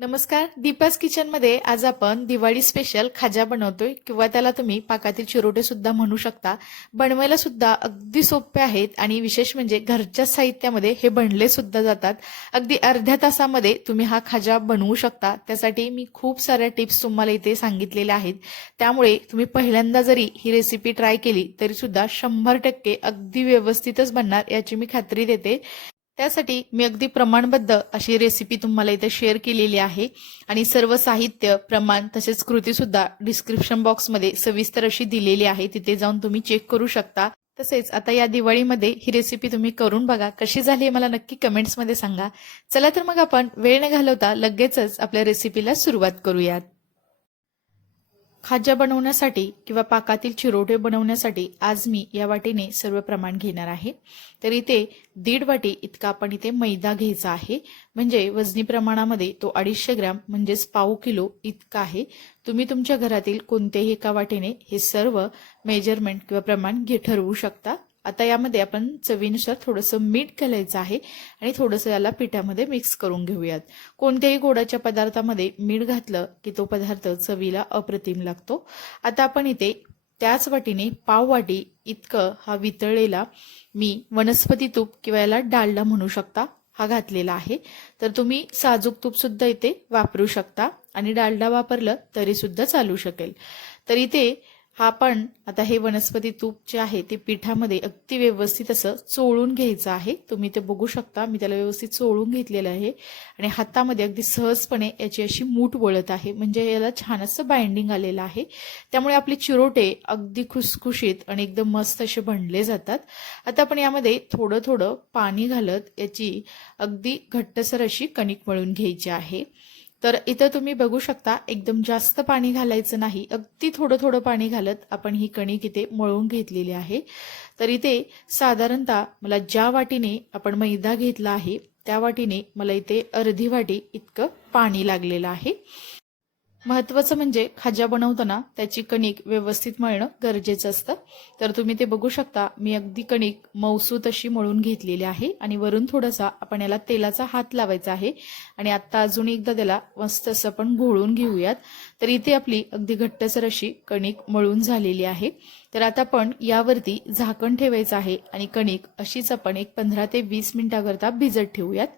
नमस्कार. दीपास किचनमध्ये आज आपण दिवाळी स्पेशल खाजा बनवतोय. किंवा त्याला तुम्ही पाकातील चिरोटे सुद्धा म्हणू शकता. बनवायला सुद्धा अगदी सोपे आहेत आणि विशेष म्हणजे घरच्या साहित्यामध्ये हे बनले सुद्धा जातात. अगदी अर्ध्या तासामध्ये तुम्ही हा खाजा बनवू शकता. त्यासाठी मी खूप साऱ्या टिप्स तुम्हाला इथे सांगितलेल्या आहेत. त्यामुळे तुम्ही पहिल्यांदा जरी ही रेसिपी ट्राय केली तरी सुद्धा शंभर टक्के अगदी व्यवस्थितच बनणार याची मी खात्री देते. त्यासाठी मी अगदी प्रमाणबद्ध अशी रेसिपी तुम्हाला इथे शेअर केलेली आहे. आणि सर्व साहित्य प्रमाण तसेच कृती सुद्धा डिस्क्रिप्शन बॉक्समध्ये सविस्तर अशी दिलेली आहे. तिथे जाऊन तुम्ही चेक करू शकता. तसेच आता या दिवाळीमध्ये ही रेसिपी तुम्ही करून बघा. कशी झाली मला नक्की कमेंट्समध्ये सांगा. चला तर मग आपण वेळ न घालवता लगेचच आपल्या रेसिपीला सुरुवात करूयात. खाज्य बनवण्यासाठी किंवा पाकातील चिरोटे बनवण्यासाठी आज मी या वाटीने सर्व प्रमाण घेणार आहे. तर इथे दीड वाटी इतका आपण इथे मैदा घ्यायचा आहे. म्हणजे वजनी प्रमाणामध्ये तो अडीचशे ग्रॅम म्हणजेच पाव किलो इतका आहे. तुम्ही तुमच्या घरातील कोणत्याही एका वाटीने हे सर्व मेजरमेंट किंवा प्रमाण घे ठरवू शकता. आता यामध्ये आपण चवीनुसार थोडंसं मीठ घालायचं आहे आणि थोडंसं याला पिठामध्ये मिक्स करून घेऊयात. कोणत्याही गोडाच्या पदार्थामध्ये मीठ घातलं की तो पदार्थ चवीला अप्रतिम लागतो. आता आपण इथे त्याच वाटीने पाव वाटी इतकं हा वितळलेला मी वनस्पती तूप किंवा याला डालडा म्हणू शकता हा घातलेला आहे. तर तुम्ही साजूक तूप सुद्धा इथे वापरू शकता आणि डालडा वापरलं तरी सुद्धा चालू शकेल. तर इथे हा पण आता हे वनस्पती तूप जे आहे ते पिठामध्ये अगदी व्यवस्थित असं चोळून घ्यायचं आहे. तुम्ही ते बघू शकता. मी त्याला व्यवस्थित चोळून घेतलेलं आहे. आणि हातामध्ये अगदी सहजपणे याची अशी मूठ वळत आहे. म्हणजे याला छान असं बाइंडिंग आलेलं आहे. त्यामुळे आपले चिरोटे अगदी खुसखुशीत आणि एकदम मस्त असे बनले जातात. आता आपण यामध्ये थोडं थोडं पाणी घालत याची अगदी घट्टसर अशी कणिक मळून घ्यायची आहे. तर इथं तुम्ही बघू शकता एकदम जास्त पाणी घालायचं नाही. अगदी थोडं थोडं पाणी घालत आपण ही कणिक इथे मळून घेतलेली आहे. तर इथे साधारणतः मला ज्या वाटीने आपण मैदा घेतला आहे त्या वाटीने मला इथे अर्धी वाटी इतकं पाणी लागलेलं आहे. महत्वाचं म्हणजे खाज्या बनवताना त्याची कणिक व्यवस्थित मळणं गरजेचं असतं. तर तुम्ही ते बघू शकता. मी अगदी कणिक मौसू तशी मळून घेतलेली आहे आणि वरून थोडासा आपण याला तेलाचा हात लावायचा आहे. आणि आत्ता अजून एकदा त्याला मस्त असं आपण घोळून घेऊयात. तर इथे आपली अगदी घट्टसर अशी कणिक मळून झालेली आहे. तर आता आपण यावरती झाकण ठेवायचं आहे आणि कणिक अशीच आपण एक पंधरा ते वीस मिनिटाकरता भिजत ठेवूयात.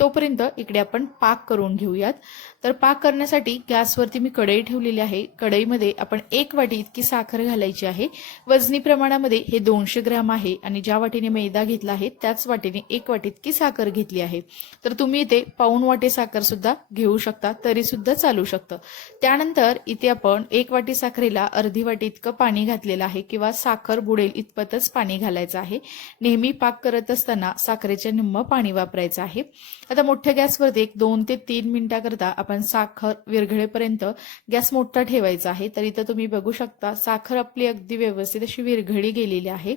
तोपर्यंत इकडे आपण पाक करून घेऊयात. तर पाक करण्यासाठी गॅसवरती मी कढई ठेवलेली आहे. कढईमध्ये आपण एक वाटी इतकी साखर घालायची आहे. वजनी प्रमाणामध्ये हे दोनशे ग्रॅम आहे आणि ज्या वाटीने मैदा घेतला आहे त्याच वाटीने एक वाटी इतकी साखर घेतली आहे. तर तुम्ही इथे पाऊण वाटे साखर सुद्धा घेऊ शकता तरी सुद्धा चालू शकतं. त्यानंतर इथे आपण एक वाटी साखरेला अर्धी वाटी इतकं पाणी घातलेलं आहे किंवा साखर बुडेल इतपतच पाणी घालायचं आहे. नेहमी पाक करत असताना साखरेच्या निम्म पाणी वापरायचं आहे. आता मोठ्या गॅसवरती एक दोन ते तीन मिनिटाकरता आपण साखर विरघळेपर्यंत गॅस मोठा ठेवायचा आहे. तर इथं तुम्ही बघू शकता साखर आपली अगदी व्यवस्थित अशी विरघळी गेलेली आहे.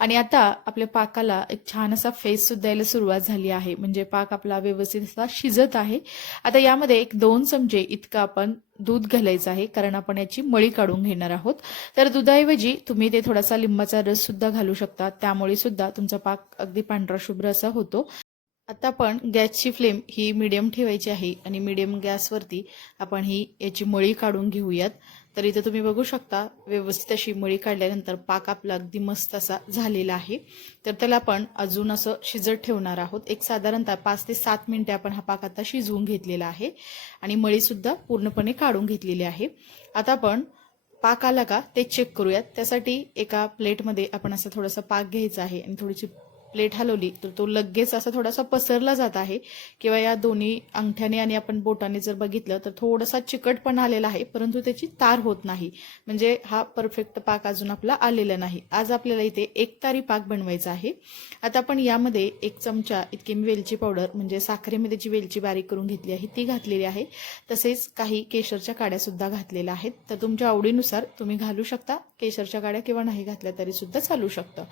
आणि आता आपल्या पाकाला एक छान असा फेस सुद्धा यायला सुरुवात झाली आहे. म्हणजे पाक आपला व्यवस्थित असा शिजत आहे. आता यामध्ये एक दोन चमचे इतकं आपण दूध घालायचं आहे कारण आपण याची मळी काढून घेणार आहोत. तर दुधाऐवजी तुम्ही ते थोडासा लिंबाचा रस सुद्धा घालू शकता. त्यामुळे सुद्धा तुमचा पाक अगदी पांढरा शुभ्र असा होतो. आता आपण गॅसची फ्लेम ही मिडियम ठेवायची आहे आणि मिडियम गॅसवरती आपण ही याची मळी काढून घेऊयात. तर इथं तुम्ही बघू शकता व्यवस्थित अशी मळी काढल्यानंतर पाक आपला अगदी मस्त असा झालेला आहे. तर त्याला आपण अजून असं शिजत ठेवणार आहोत. एक साधारणतः पाच ते सात मिनिटे आपण हा पाक आता शिजवून घेतलेला आहे आणि मळीसुद्धा पूर्णपणे काढून घेतलेली आहे. आता आपण पाक आला का ते चेक करूयात. त्यासाठी एका प्लेटमध्ये आपण असं थोडासा पाक घ्यायचा आहे आणि थोडीशी प्लेट हलवली तर तो लगेच असा थोडासा पसरला जात आहे. किंवा या दोन्ही अंगठ्याने आणि आपण बोटाने जर बघितलं तर थोडासा चिकटपणा आलेला आहे परंतु त्याची तार होत नाही. म्हणजे हा परफेक्ट पाक अजून आपला आलेला नाही. आज आपल्याला इथे एक तारी पाक बनवायचा आहे. आता आपण यामध्ये एक चमचा इतकी मी वेलची पावडर म्हणजे साखरेमध्ये जी वेलची बारीक करून घेतली आहे ती घातलेली आहे. तसेच काही केशरच्या काड्या सुद्धा घातलेल्या आहेत. तर तुमच्या आवडीनुसार तुम्ही घालू शकता. केशरच्या काड्या किंवा नाही घातल्या तरी सुद्धा चालू शकतं.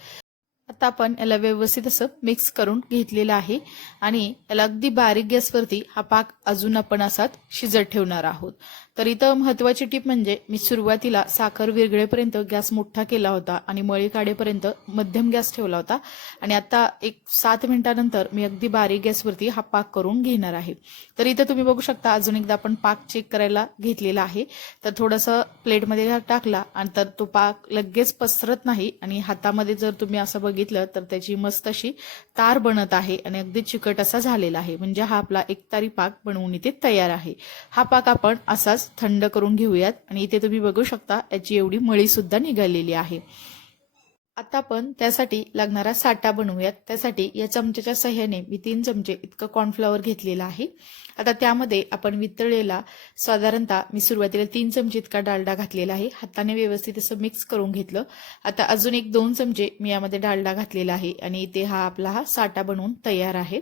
आता आपण याला व्यवस्थित असं मिक्स करून घेतलेलं आहे. आणि याला अगदी बारीक गॅसवरती हा पाक अजून आपण असाच शिजत ठेवणार आहोत. तर इथं महत्वाची टीप म्हणजे मी सुरुवातीला साखर विरघळेपर्यंत गॅस मोठा केला होता आणि मळी काढेपर्यंत मध्यम गॅस ठेवला होता. आणि आता एक सात मिनिटानंतर मी अगदी बारीक गॅसवरती हा पाक करून घेणार आहे. तर इथं तुम्ही बघू शकता अजून एकदा आपण पाक चेक करायला घेतलेला आहे. तर थोडंसं प्लेटमध्ये टाकला आणि तर तो पाक लगेच पसरत नाही आणि हातामध्ये जर तुम्ही असं बघितलं तर त्याची मस्त अशी तार बनत आहे आणि अगदी चिकट असा झालेला आहे. म्हणजे हा आपला एकतारी पाक बनवून इथे तयार आहे. हा पाक आपण असाच थंड करून घेऊयात. आणि इथे तुम्ही बघू शकता याची एवढी मळी सुद्धा निघालेली आहे. आता आपण त्यासाठी लागणारा साठा बनवूयात. त्यासाठी या चमच्याच्या सहाय्याने मी तीन चमचे इतकं कॉर्नफ्लॉवर घेतलेलं आहे. आता त्यामध्ये आपण वितळलेला साधारणतः मी सुरुवातीला तीन चमचे इतका डालडा घातलेला आहे. हाताने व्यवस्थित असं मिक्स करून घेतलं. आता अजून एक दोन चमचे मी यामध्ये डालडा घातलेला आहे आणि इथे हा आपला हा साठा बनवून तयार आहे.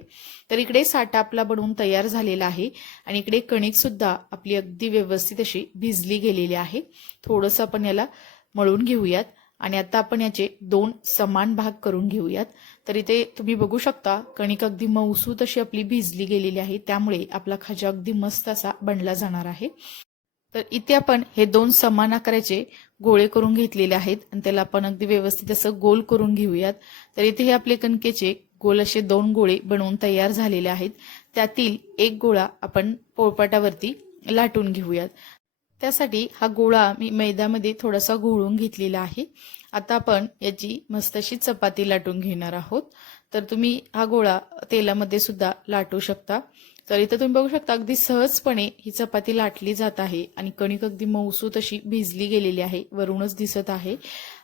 तर इकडे साठा आपला बनवून तयार झालेला आहे आणि इकडे कणिकसुद्धा आपली अगदी व्यवस्थित अशी भिजली गेलेली आहे. थोडंसं आपण याला मळून घेऊयात. आणि आता आपण याचे दोन समान भाग करून घेऊयात. तर इथे तुम्ही बघू शकता कणिक अगदी मऊसू तशी आपली भिजली गेलेली आहे. त्यामुळे आपला खाजा अगदी मस्त असा बनला जाणार आहे. तर इथे आपण हे दोन समान आकाराचे गोळे करून घेतलेले आहेत आणि त्याला आपण अगदी व्यवस्थित असं गोल करून घेऊयात. तर इथे हे आपले कणकेचे गोल असे दोन गोळे बनवून तयार झालेले आहेत. त्यातील एक गोळा आपण पोळपाटावरती लाटून घेऊयात. त्यासाठी हा गोळा मी मैद्यामध्ये थोडासा घोळून घेतलेला आहे. आता आपण याची मस्तशी चपाती लाटून घेणार आहोत. तर तुम्ही हा गोळा तेलामध्ये सुद्धा लाटू शकता. तर इथं तुम्ही बघू शकता अगदी सहजपणे ही चपाती लाटली जात आहे आणि कणिक अगदी मऊसूत अशी भिजली गेलेली आहे वरूनच दिसत आहे.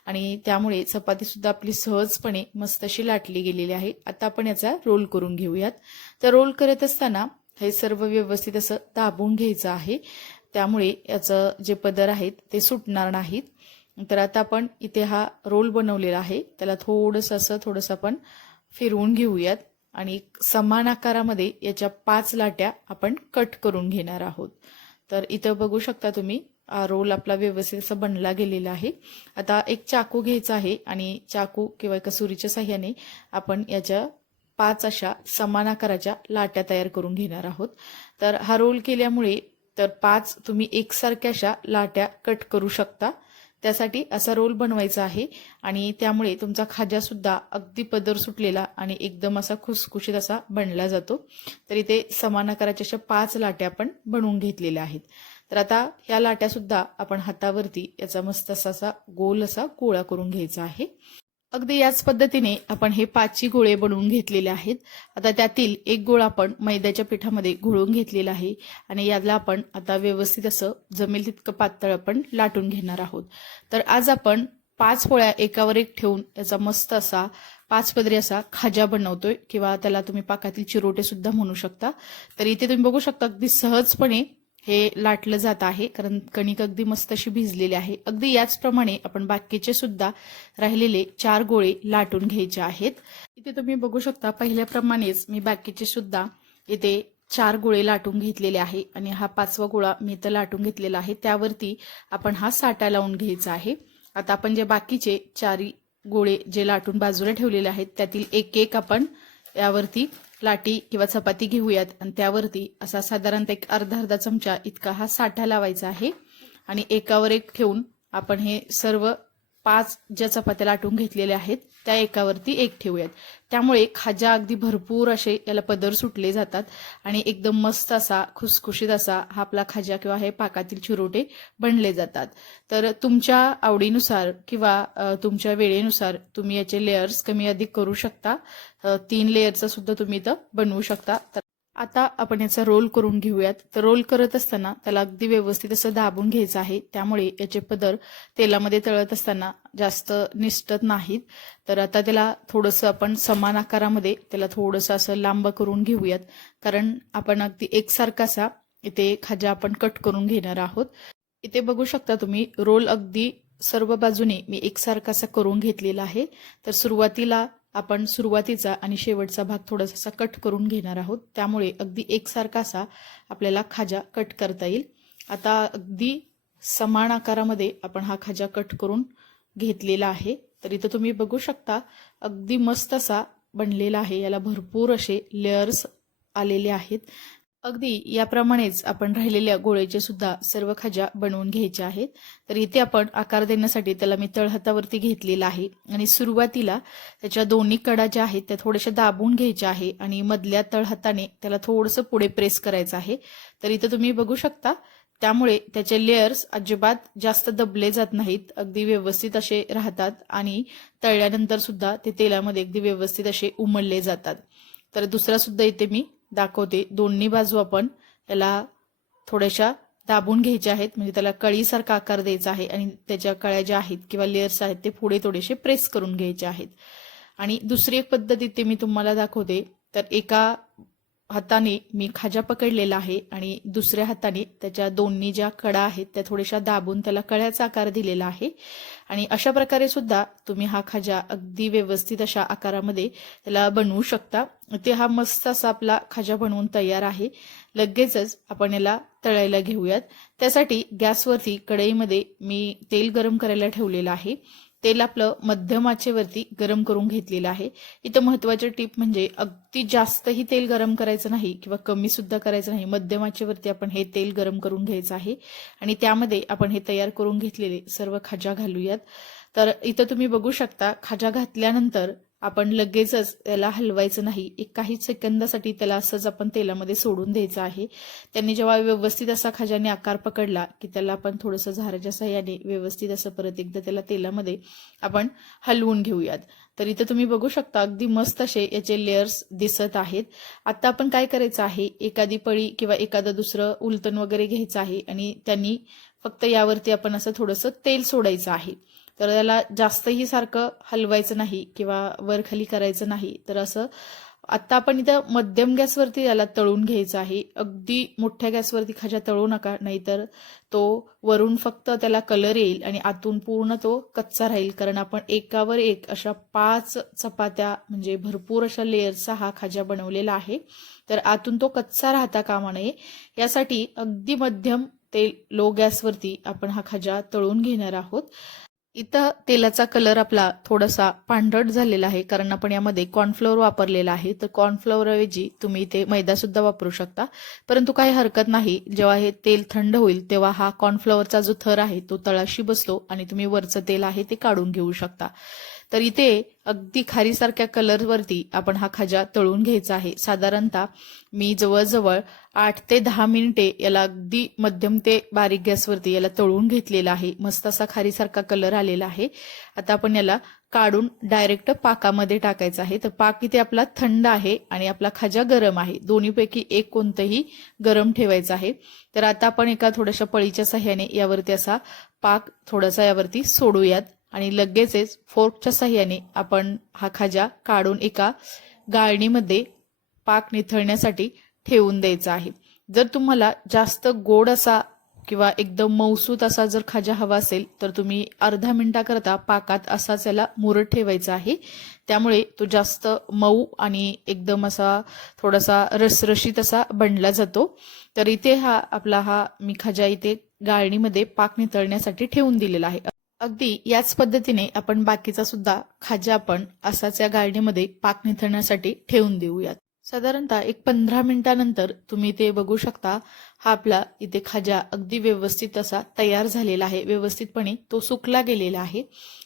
आणि त्यामुळे चपाती सुद्धा आपली सहजपणे मस्त अशी लाटली गेलेली आहे. आता आपण याचा रोल करून घेऊयात. तर रोल करत असताना हे सर्व व्यवस्थित असं दाबून घ्यायचं आहे. त्यामुळे याचं जे पदर आहेत ते सुटणार नाहीत. तर आता आपण इथे हा रोल बनवलेला आहे. त्याला थोडंसं असं थोडंसं आपण फिरवून घेऊयात. आणि समान आकारामध्ये याच्या पाच लाट्या आपण कट करून घेणार आहोत. तर इथं बघू शकता तुम्ही रोल आपला व्यवस्थित असं बनला गेलेला आहे. आता एक चाकू घ्यायचा आहे आणि चाकू किंवा एका सुरीच्या साह्याने आपण याच्या पाच अशा समान आकाराच्या लाट्या तयार करून घेणार आहोत. तर हा रोल केल्यामुळे तर पाच तुम्ही एकसारख्याशा लाट्या कट करू शकता. त्यासाठी असा रोल बनवायचा आहे आणि त्यामुळे तुमचा खाजासुद्धा अगदी पदर सुटलेला आणि एकदम असा खुसखुशीत असा बनला जातो. तर इथे समान आकाराच्या अशा पाच लाट्या आपण बनवून घेतलेल्या आहेत. तर आता ह्या लाट्यासुद्धा आपण हातावरती याचा मस्त असा असा गोल असा गोळा करून घ्यायचा आहे. अगदी याच पद्धतीने आपण हे पाचही गोळे बनवून घेतलेले आहेत. आता त्यातील एक गोळा आपण मैद्याच्या पिठामध्ये घोळून घेतलेला आहे आणि याला आपण आता व्यवस्थित असं जमेल तितकं पातळ आपण लाटून घेणार आहोत. तर आज आपण पाच पोळ्या एकावर एक ठेवून याचा मस्त असा पाच पदरी असा खाजा बनवतोय किंवा त्याला तुम्ही पाकातील चिरोटे सुद्धा म्हणू शकता. तर इथे तुम्ही बघू शकता अगदी सहजपणे हे लाटलं जात आहे कारण कणिक अगदी मस्त अशी भिजलेली आहे. अगदी याचप्रमाणे आपण बाकीचे सुद्धा राहिलेले चार गोळे लाटून घ्यायचे आहेत. इथे तुम्ही बघू शकता पहिल्याप्रमाणेच मी बाकीचे सुद्धा इथे चार गोळे लाटून घेतलेले आहे आणि हा पाचवा गोळा मी इथं लाटून घेतलेला आहे. त्यावरती आपण हा साठा लावून घ्यायचा आहे. आता आपण जे बाकीचे चारी गोळे जे लाटून बाजूला ठेवलेले आहेत त्यातील एक एक आपण यावरती लाटी किंवा चपाती घेऊयात. आणि त्यावरती असा साधारणतः एक अर्धा अर्धा चमचा इतका हा साठा लावायचा आहे. आणि एकावर एक ठेवून आपण हे सर्व पाच ज्या चपात्या लाटून घेतलेल्या आहेत त्या एकावरती एक ठेवूयात. त्यामुळे खाजा अगदी भरपूर असे याला पदर सुटले जातात आणि एकदम मस्त असा खुसखुशीत असा हा आपला खाजा किंवा हे पाकातील चिरोटे बनले जातात. तर तुमच्या आवडीनुसार किंवा तुमच्या वेळेनुसार तुम्ही याचे लेयर्स कमी अधिक करू शकता. तीन लेयरचा सुद्धा तुम्ही इथं बनवू शकता. तर आता आपण याचा रोल करून घेऊयात. तर रोल करत असताना त्याला अगदी व्यवस्थित असं दाबून घ्यायचं आहे. त्यामुळे याचे पदर तेलामध्ये तळत असताना जास्त निसटत नाहीत. तर आता त्याला थोडंसं आपण समान आकारामध्ये त्याला थोडंसं असं लांब करून घेऊयात. कारण आपण अगदी एकसारखासा इथे खाजा आपण कट करून घेणार आहोत. इथे बघू शकता तुम्ही रोल अगदी सर्व बाजूने मी एकसारखासा करून घेतलेला आहे. तर सुरुवातीला आपण सुरुवातीचा आणि शेवटचा भाग थोडासा कट करून घेणार आहोत. त्यामुळे अगदी एकसारखा असा आपल्याला खाजा कट करता येईल. आता अगदी समान आकारामध्ये आपण हा खाजा कट करून घेतलेला आहे. तर इथं तुम्ही बघू शकता अगदी मस्त असा बनलेला आहे. याला भरपूर असे लेयर्स आलेले आहेत. अगदी याप्रमाणेच आपण राहिलेल्या गोळ्याच्या सुद्धा सर्व खाज्या बनवून घ्यायच्या आहेत. तर इथे आपण आकार देण्यासाठी त्याला मी तळहातावरती घेतलेला आहे. आणि सुरुवातीला त्याच्या दोन्ही कडा ज्या आहेत त्या थोड्याशा दाबून घ्यायच्या आहे आणि मधल्या तळहाताने त्याला थोडंसं पुढे प्रेस करायचं आहे. तर इथं तुम्ही बघू शकता त्यामुळे त्याचे लेयर्स अजिबात जास्त दबले जात नाहीत. अगदी व्यवस्थित असे राहतात आणि तळल्यानंतर सुद्धा ते तेलामध्ये अगदी व्यवस्थित असे उमळले जातात. तर दुसरा सुद्धा इथे मी दाखवते. दोन्ही बाजू आपण याला थोड्याशा दाबून घ्यायच्या आहेत. म्हणजे त्याला कळीसारखा आकार द्यायचा आहे आणि त्याच्या कळ्या ज्या आहेत किंवा लेयर्स आहेत ते पुढे थोडेसे प्रेस करून घ्यायचे आहेत. आणि दुसरी एक पद्धत इथे मी तुम्हाला दाखवते. तर एका हाताने मी खाजा पकडलेला आहे आणि दुसऱ्या हाताने त्याच्या दोन्ही ज्या कडा आहेत त्या थोड्याशा दाबून त्याला कळ्याचा आकार दिलेला आहे. आणि अशा प्रकारे सुद्धा तुम्ही हा खाजा अगदी व्यवस्थित अशा आकारामध्ये त्याला बनवू शकता. ते हा मस्त असा आपला खाजा बनवून तयार आहे. लगेचच आपण याला तळायला घेऊयात. त्यासाठी गॅसवरती कढईमध्ये मी तेल गरम करायला ठेवलेलं आहे. तेल आपलं मध्यम आचेवरती गरम करून घेतलेलं आहे. इथं महत्वाची टीप म्हणजे अगदी जास्तही तेल गरम करायचं नाही किंवा कमी सुद्धा करायचं नाही. मध्यम आचेवरती आपण हे तेल गरम करून घ्यायचं आहे. आणि त्यामध्ये आपण हे तयार करून घेतलेले सर्व खाजा घालूयात. तर इथं तुम्ही बघू शकता खाजा घातल्यानंतर आपण लगेचच त्याला हलवायचं नाही. एक काही सेकंदासाठी त्याला असंच आपण तेलामध्ये सोडून द्यायचं आहे. त्यांनी जेव्हा व्यवस्थित असा खाजाने आकार पकडला की त्याला आपण थोडंसं झाराच्या सहाय्याने व्यवस्थित असं परत एकदा त्याला तेलामध्ये आपण हलवून घेऊयात. तर इथं तुम्ही बघू शकता अगदी मस्त असे याचे लेयर्स दिसत आहेत. आता आपण काय करायचं आहे? एखादी पळी किंवा एखादं दुसरं उलटण वगैरे घ्यायचं आहे आणि त्यांनी फक्त यावरती आपण असं थोडंसं तेल सोडायचं आहे. तर त्याला जास्तही सारखं हलवायचं नाही किंवा वर खाली करायचं नाही. तर असं आत्ता आपण इथं मध्यम गॅसवरती याला तळून घ्यायचं आहे. अगदी मोठ्या गॅसवरती खाजा तळू नका नाहीतर तो वरून फक्त त्याला कलर येईल आणि आतून पूर्ण तो कच्चा राहील. कारण आपण एकावर एक अशा पाच चपात्या म्हणजे भरपूर अशा लेअरचा हा खाजा बनवलेला आहे. तर आतून तो कच्चा राहता कामा नये. यासाठी अगदी मध्यम ते लो गॅसवरती आपण हा खाजा तळून घेणार आहोत. इथं तेलाचा कलर आपला थोडासा पांढरट झालेला आहे कारण आपण यामध्ये कॉर्नफ्लोअर वापरलेला आहे. तर कॉर्नफ्लोअरऐवजी तुम्ही इथे मैदासुद्धा वापरू शकता. परंतु काही हरकत नाही जेव्हा हे तेल थंड होईल तेव्हा हा कॉर्नफ्लॉवरचा जो थर आहे तो तळाशी बसतो आणि तुम्ही वरचं तेल आहे ते काढून घेऊ शकता. तर इथे अगदी खारीसारख्या कलरवरती आपण हा खाजा तळून घ्यायचा आहे. साधारणतः मी जवळजवळ आठ ते दहा मिनिटे याला अगदी मध्यम ते बारीक गॅसवरती याला तळून घेतलेला आहे. मस्त असा खारीसारखा कलर आलेला आहे. आता आपण याला काढून डायरेक्ट पाकामध्ये टाकायचा आहे. तर पाक इथे आपला थंड आहे आणि आपला खाजा गरम आहे. दोन्हीपैकी एक कोणतंही गरम ठेवायचं आहे. तर आता आपण एका थोड्याशा पळीच्या सहाय्याने यावरती असा पाक थोडासा यावरती सोडूयात. आणि लगेचच फोर्कच्या साह्याने आपण हा खाजा काढून एका गाळणीमध्ये पाक निथळण्यासाठी ठेवून द्यायचा आहे. जर तुम्हाला जास्त गोड असा किंवा एकदम मौसूत असा जर खाजा हवा असेल तर तुम्ही अर्धा मिनिटाकरता पाकात असाच याला मुरत ठेवायचा आहे. त्यामुळे तो जास्त मऊ आणि एकदम असा थोडासा रसरशीत असा बनला जातो. तर इथे हा आपला हा मी खाजा इथे गाळणीमध्ये पाक नितळण्यासाठी ठेवून दिलेला आहे. अगदी याच पद्धतीने आपण बाकीचा सुद्धा खाजा आपण असाच या गाळणीमध्ये पाक निथळण्यासाठी ठेवून देऊयात. साधारणतः एक पंधरा मिनिटानंतर तुम्ही ते बघू शकता. हा आपला इथे खाजा अगदी व्यवस्थित असा तयार झालेला आहे. व्यवस्थितपणे तो सुकला गेलेला आहे.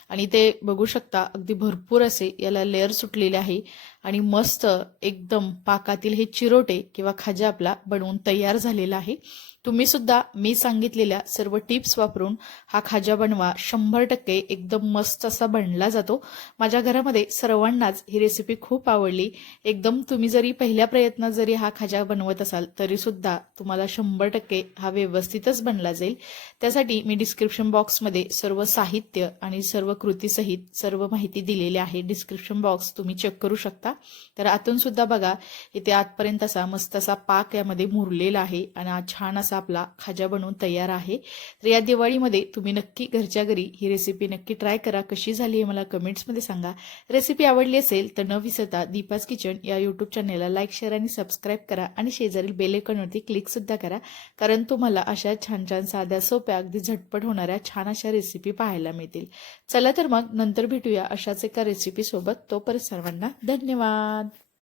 आणि ते बघू शकता अगदी भरपूर असे याला लेअर सुटलेले आहे. आणि मस्त एकदम पाकातील हे चिरोटे किंवा खाजा आपला बनवून तयार झालेला आहे. तुम्ही सुद्धा मी सांगितलेल्या सर्व टिप्स वापरून हा खाजा बनवा. शंभर टक्के एकदम मस्त असा बनला जातो. माझ्या घरामध्ये सर्वांनाच ही रेसिपी खूप आवडली. एकदम तुम्ही जरी पहिल्या प्रयत्नात जरी हा खाजा बनवत असाल तरी सुद्धा तुम्हाला शंभर टक्के हा व्यवस्थितच बनला जाईल. त्यासाठी मी डिस्क्रिप्शन बॉक्समध्ये सर्व साहित्य आणि सर्व कृतीसहित सर्व माहिती दिलेली आहे. डिस्क्रिप्शन बॉक्स तुम्ही चेक करू शकता. तर आतून सुद्धा बघा इथे आतपर्यंत असा मस्त असा पाक यामध्ये मुरलेला आहे आणि हा छान असा आपला खाजा बनवून तयार आहे. तर या दिवाळीमध्ये तुम्ही नक्की घरच्या घरी ही रेसिपी नक्की ट्राय करा. कशी झाली हे मला कमेंट्समध्ये सांगा. रेसिपी आवडली असेल तर न विसरता दीपाज किचन या यूट्यूब चॅनेलला लाईक शेअर आणि सबस्क्राईब करा आणि शेजारील बेलेकॉनवरती क्लिकसुद्धा करा. कारण तुम्हाला अशा छान छान साध्या सोप्या अगदी झटपट होणाऱ्या छान अशा रेसिपी पाहायला मिळतील. चला तर मग नंतर भेटूया अशाच एका रेसिपी सोबत. तोपर्यंत सर्वांना धन्यवाद. ধন্যবাদ